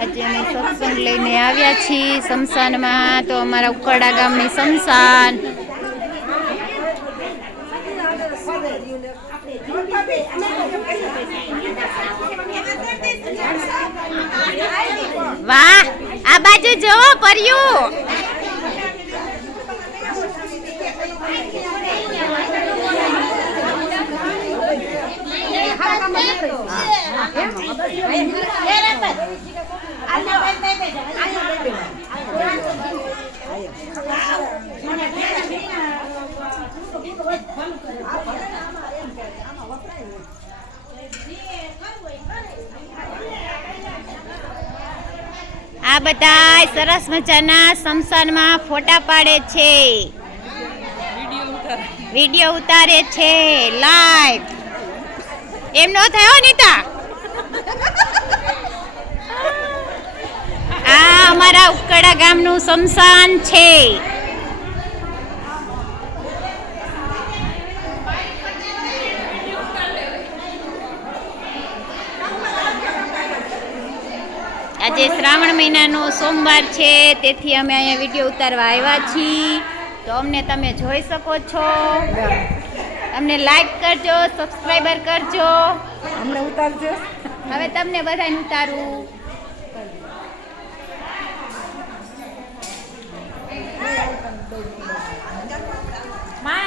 આજે અમે સત્સંગ લઈને આવ્યા છીએ શમશાનમાં. તો અમારા ઉકરડા ગામની શમશાન. વાહ, આ બાજુ જોવો પર્યું. આ બધા સરસ મજાના શમશાનમાં ફોટા પાડે છે, વિડિયો ઉતારે છે લાઈવ. એમ નો થયો નીતા. આ અમારા ઉકરડા ગામનું શમશાન છે. આજે શ્રાવણ મહિનાનો સોમવાર છે, તેથી અમે અહીંયા વિડીયો ઉતારવા આવ્યા છીએ. તો અમને તમે જોઈ શકો છો. અમને લાઈક કરજો, સબસ્ક્રાઈબર કરજો. અમને ઉતારજો. હવે તમને બધાને ઉતારું. માં